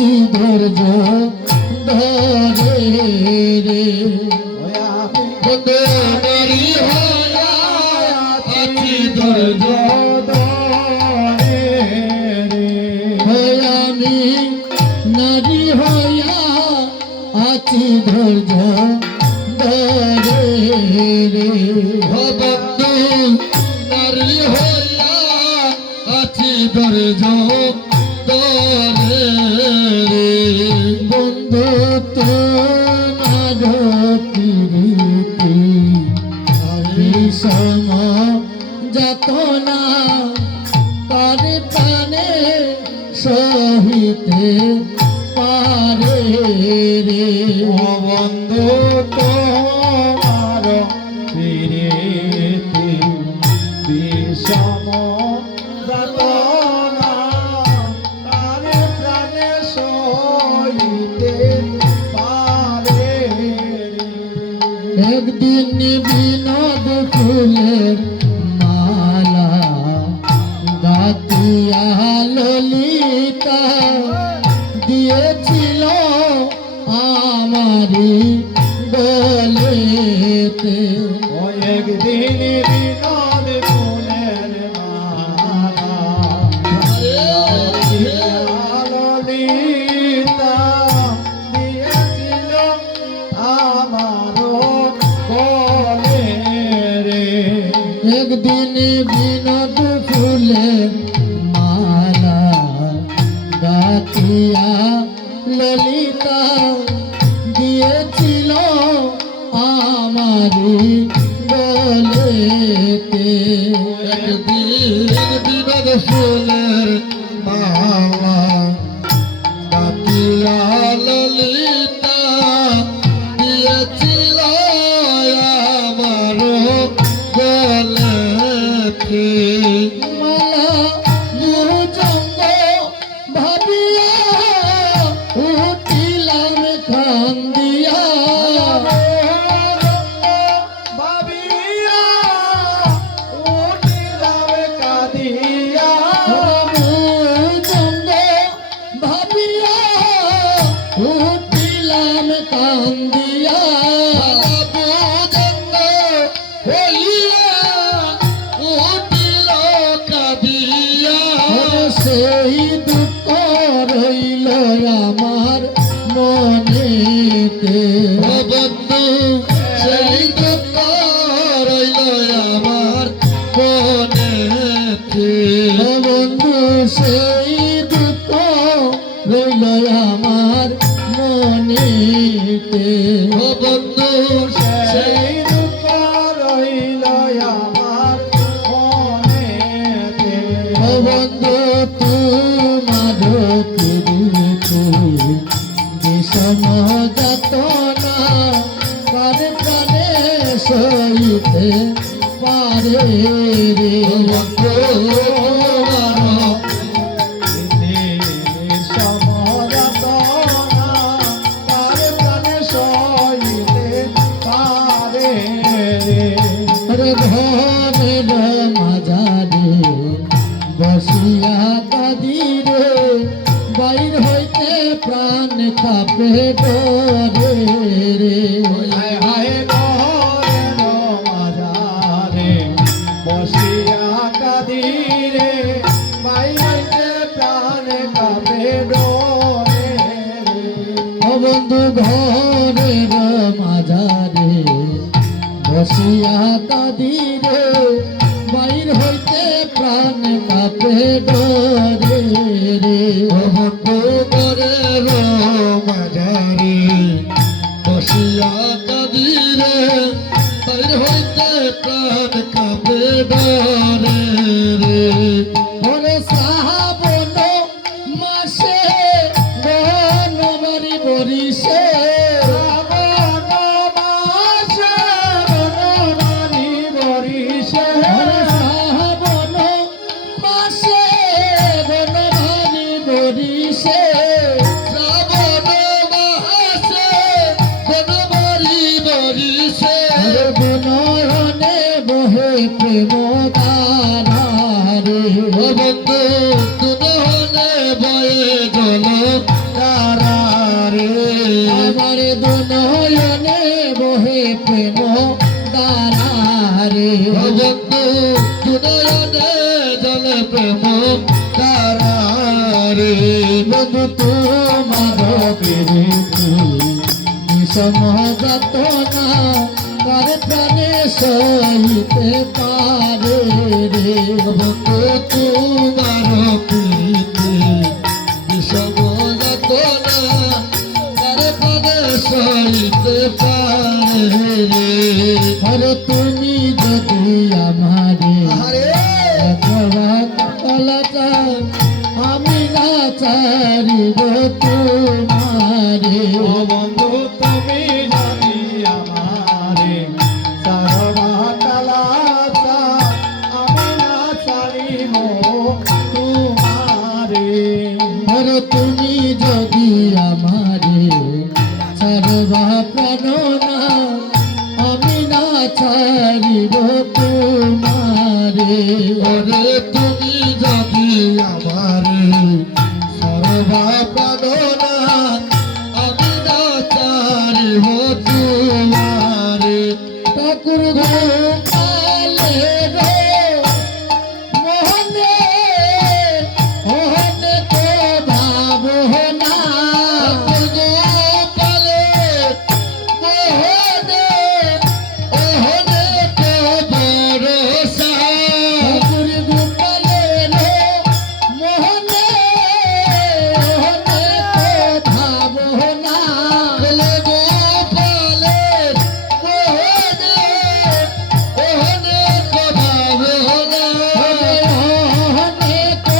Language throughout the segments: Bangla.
আছি ধৈর্য ধরে রে বন্ধু নারী হইয়া আছি ধৈর্য ধরে রে আমি নারী হইয়া আছি ধৈর্য ধরে রে বন্ধু নারী হইয়া আছি ধৈর্য ধরে রে বন্ধু তোমার প্রীতি বিষম যাতনা তার প্রাণে সহিতে পারে রে বন্ধু তোমার প্রীতি বিষম যাতনা তার প্রাণে সহিতে পারে একদিন বিনোদ ফুলের মালা গাতিয়া ললিতা দিয়েছিল আমারি গলেতে একদিন বিনোদ ফুলের মালা ললিতা দিয়েছিল আমারো গলে রে একদিন বিনোদ ফুলের মালা গাতিয়া ললিতা দিয়েছিল আমারি গলেতে একদিন বিনোদ ফুলের মালা গাতিয়া ললিতা দিয়েছিল আমারো গলেতে মালা ভুজঙ্গ ভাবিয়া উঠিলাম কান্দিয়া ভাবিয়া উঠিলাম কাঁদিয়া ভুজঙ্গ ভাবিয়া উঠিলাম কান্দিয়া ভুজঙ্গ বলিয়া উঠিল কাঁদিয়া সেই দুঃখ রইল আমার মনেতে বন্ধু সেই দুঃখ রইল আমার মনেতে বন্ধু সেই দুঃখ রইল আমার মনেতে বন্ধু সেই দুঃখ রইল আমার মনেতে বন্ধু তোমার প্রীতি বিষম যাতনা কার প্রাণে সহিতে পারে রে বন্ধু বিষম যাতনা কার প্রাণে সহিতে পারে রে ঘরের মাঝারে বসিয়া কাঁদি রে বাইর হইতে প্রাণ কাঁপে ডরে রে হায় হায় ঘরের মাঝারে বসিয়া কাঁদি রে বাইর হইতে প্রাণ কাঁপে ডরে রে ও বন্ধু ঘরের মাঝারে বসিয়া কাঁদি রে বাইর হইতে প্রাণ কাঁপে ডরে রে বন্ধু ঘরের মাঝারে বসিয়া কাঁদি রে বাইর হইতে প্রাণ কাঁপে ডরে রে ওরে শ্রাবণ মাসে বনমারি বরিশে প্রেম তারা রে বন্ধু দুদহনে বয়ে জল বন্ধু দুনয়নে জলে প্রেম তারা রে বন্ধু তোমার প্রীতি বিষম যাতনা কার প্রাণে সহিতে পারে রে বন্ধু তোমার প্রীতি বিষম যাতনা তার প্রাণে সইতে পারে রে আরে তুমি যদি আমারে কলাটা আমি না চারিব তোমারে বন্ধু তুমি জানি আমারে সর্বকালাটা আমি না চারিব তোমারে আরে তুমি যদি আমারে সর্বা প্রাণনা আমি না ছাড়িব তোমারে ওরে তুমি যদি আমার সর্বা প্রাণনা আমি না চারিব তোমারে ঠাকুর গোপালে রে মোহনে মোহনে তো ভাবনা গোপালে মোহনে ওহনে তো ভরসা ঠাকুর গোপালে রে মোহনে মোহনে তো ভাবনা বলে গোপালে মোহনে ওহনে তো ভাবনা মোহনে তো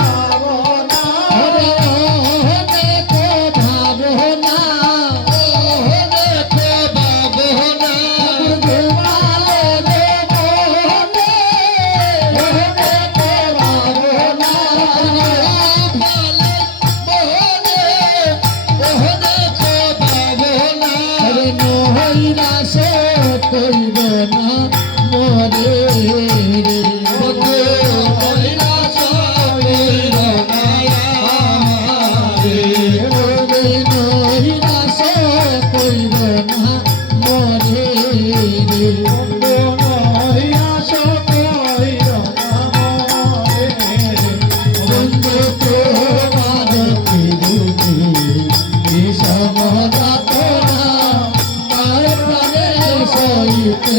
ভাবনা আরে মোহনে তো ভাবনা ওহনে তো ভাবনা গোপালে রে মোহনে মোহনে তো ভাবনা আরে নহইরা সে কইব না মরে রে নহইরা সে কইব না মরে রে বন্ধু তোমার প্রীতি বিষম যাতনা তার প্রাণে সইতে